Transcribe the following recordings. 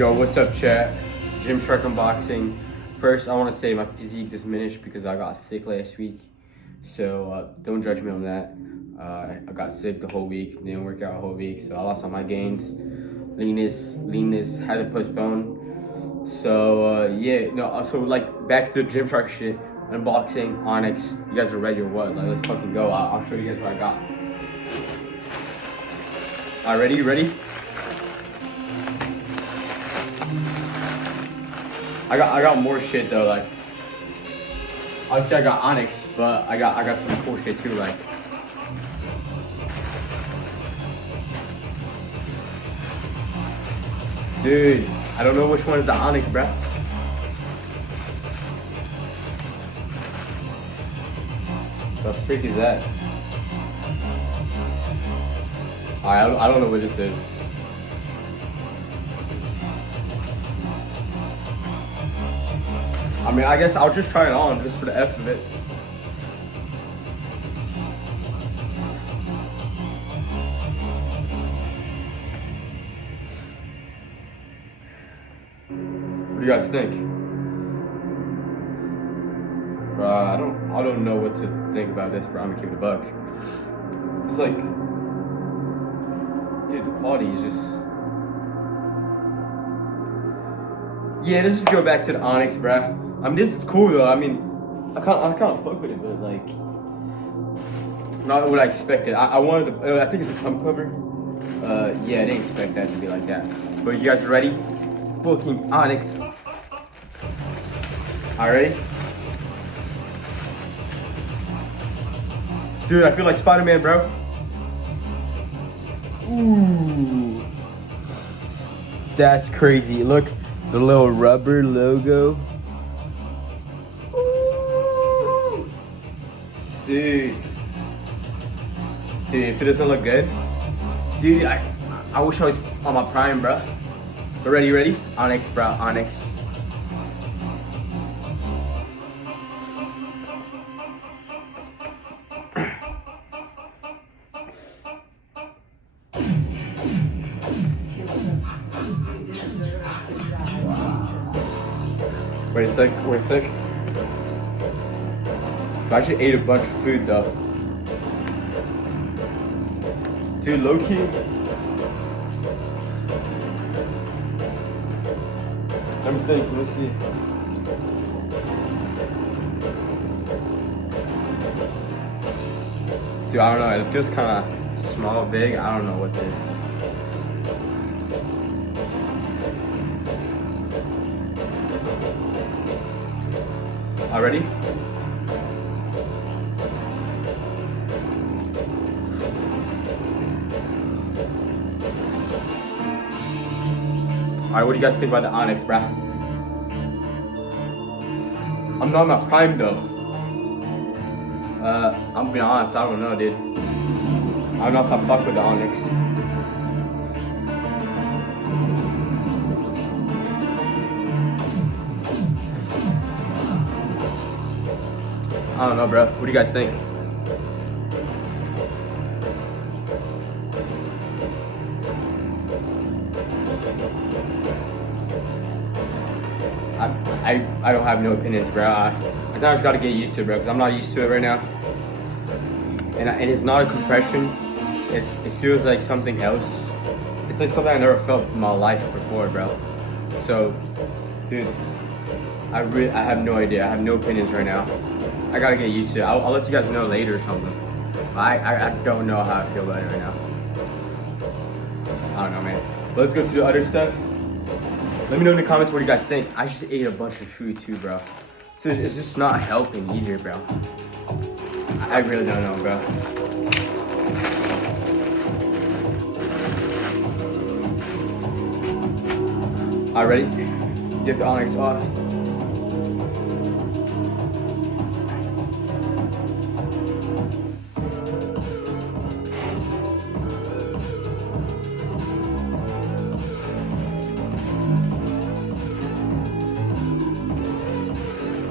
Yo, what's up, chat? Gymshark unboxing. First, I want to say my physique diminished because I got sick last week. So don't judge me on that. I got sick the whole week, didn't work out a whole week, so I lost all my gains. Leanness had to postpone. So yeah, no. So like back to the Gymshark shit. Unboxing ONYX. You guys are ready or what? Like, let's fucking go. I'll show you guys what I got. All right, ready? You ready? I got more shit though, like obviously I got ONYX, but I got some cool shit too, like dude, I don't know which one is the ONYX, bruh. The freak is that? I don't know what this is. I mean, I guess I'll just try it on just for the F of it. What do you guys think? I don't know what to think about this, bro. I'm gonna keep it a buck. It's like, dude, the quality is just. Yeah, let's just go back to the ONYX, bruh. I mean, this is cool though. I mean, I kind of fuck with it, but like, not what I expected. I wanted to. I think it's a thumb cover. Yeah, I didn't expect that to be like that. But you guys ready? Fucking ONYX. All ready? Dude, I feel like Spider-Man, bro. Ooh, that's crazy. Look, the little rubber logo. Ooh. Dude, if it doesn't look good, dude, I wish I was on my prime, bro. But ready? ONYX, bro, ONYX. Wait a sec. I actually ate a bunch of food though. Dude, low key. Let me think, let's see. Dude, I don't know, it feels kinda small, big, I don't know what this is. All ready? All right, what do you guys think about the ONYX, bruh? I'm not in my prime though. I'm being honest, I don't know, dude. I don't know if I fuck with the ONYX. I don't know, bro. What do you guys think? I don't have no opinions, bro. I think I just gotta get used to it, bro, because I'm not used to it right now. And it's not a compression. It feels like something else. It's like something I never felt in my life before, bro. So, dude, I have no idea. I have no opinions right now. I gotta get used to it. I'll let you guys know later or something. I don't know how I feel about it right now. I don't know, man. But let's go to the other stuff. Let me know in the comments what you guys think. I just ate a bunch of food too, bro. So it's just not helping either, bro. I really don't know, bro. All right, ready? Get the ONYX off.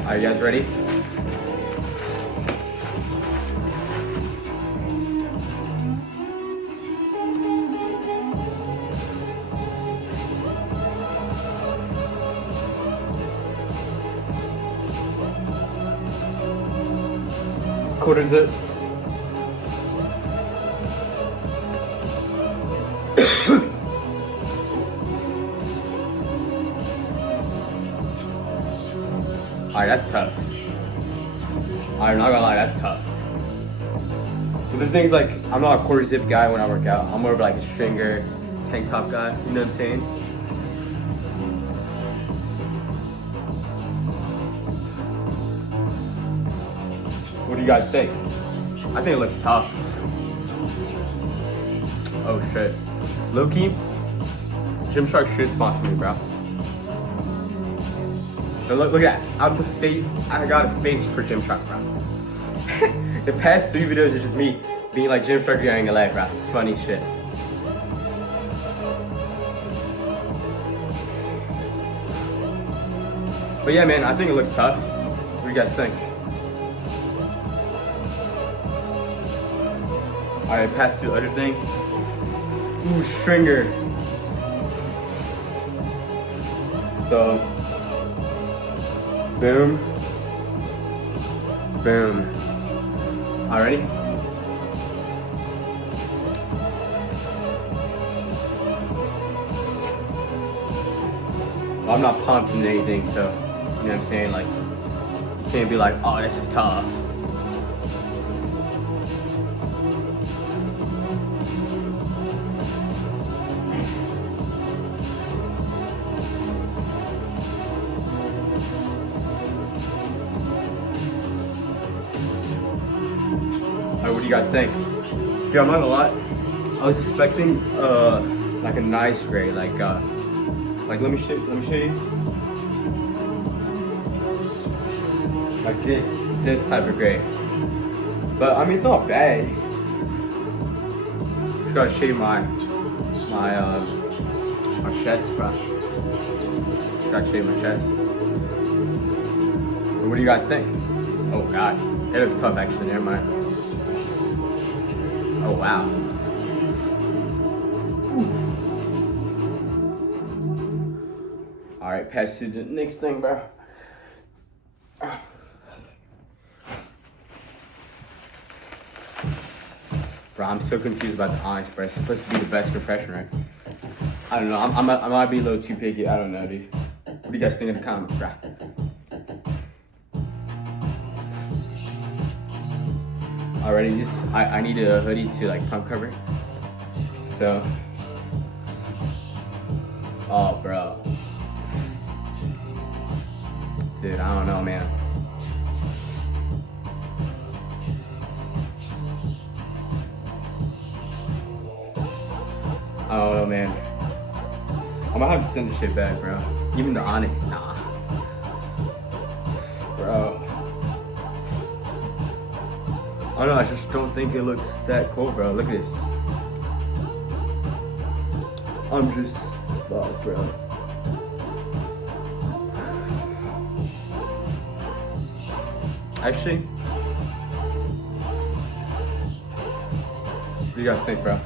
Are you guys ready? quarter zip. Alright, that's tough. I'm not gonna lie, that's tough. But the thing's like, I'm not a quarter zip guy when I work out. I'm more of like a stringer, tank top guy. You know what I'm saying? What do you guys think? I think it looks tough. Oh shit. Low-key, Gymshark should sponsor me, bro. Look at that. I got a face for Gymshark, bro. The past 3 videos are just me being like Gymshark guy in LA, bro. It's funny shit. But yeah, man, I think it looks tough. What do you guys think? Alright, pass to the other thing. Ooh, stringer. So, boom, boom. Alrighty. Well, I'm not pumped in anything, so you know what I'm saying. Like, you can't be like, oh, this is tough. Alright, what do you guys think? Yeah, I'm not gonna lie. I was expecting like a nice gray, like let me show you. Like this type of gray. But I mean, it's not bad. Just gotta shave my chest, bro. Just gotta shave my chest. But what do you guys think? Oh God, it looks tough actually. Never mind. Oh wow. All right, pass to the next thing, bro. Bro, I'm so confused about the ONYX, bro. It's supposed to be the best compression, right? I don't know. I might be a little too picky. I don't know, dude. What do you guys think in the comments, bro? Alrighty, I need a hoodie to like pump cover. So, oh bro, dude, I don't know, man. I don't know, man. I'm gonna have to send this shit back, bro. Even the ONYX, nah, bro. I don't know, I just don't think it looks that cool, bro. Look at this. I'm just fucked, bro. Actually, what do you guys think, bro?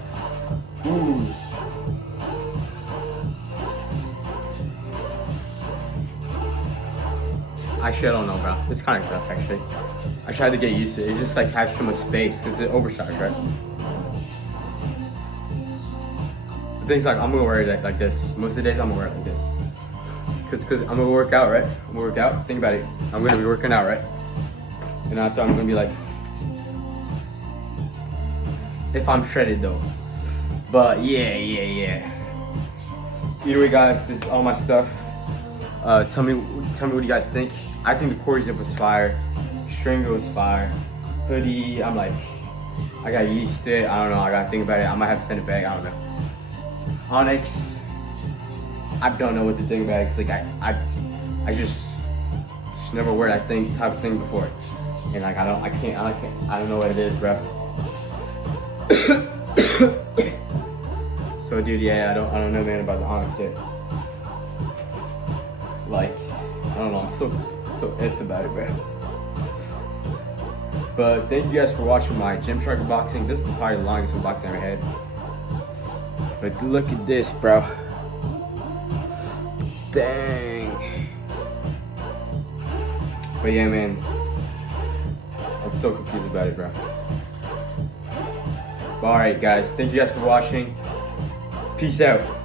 Ooh. Actually, I don't know, bro. It's kind of tough, actually. I tried to get used to it. It just like has too much space because it's oversized, right? The thing's like, I'm gonna wear it like this. Most of the days I'm gonna wear it like this. Cause I'm gonna work out, right? I'm gonna work out. Think about it. I'm gonna be working out, right? And after I'm gonna be like, if I'm shredded though. But yeah. Either way, guys, this is all my stuff. Tell me what you guys think. I think the core zip was fire. Stringer was fire. Hoodie, I'm like, I got used to it. I don't know. I gotta think about it. I might have to send it back. I don't know. ONYX, I don't know what to think about. It's like I just never wore that type of thing before, and like I don't know what it is, bro. So, dude, yeah, I don't know, man, about the ONYX yet. Like, I don't know. I'm so iffed about it, bro. But thank you guys for watching my Gymshark unboxing. This is probably the longest unboxing I ever had. But look at this, bro. Dang. But yeah, man. I'm so confused about it, bro. But alright guys, thank you guys for watching. Peace out.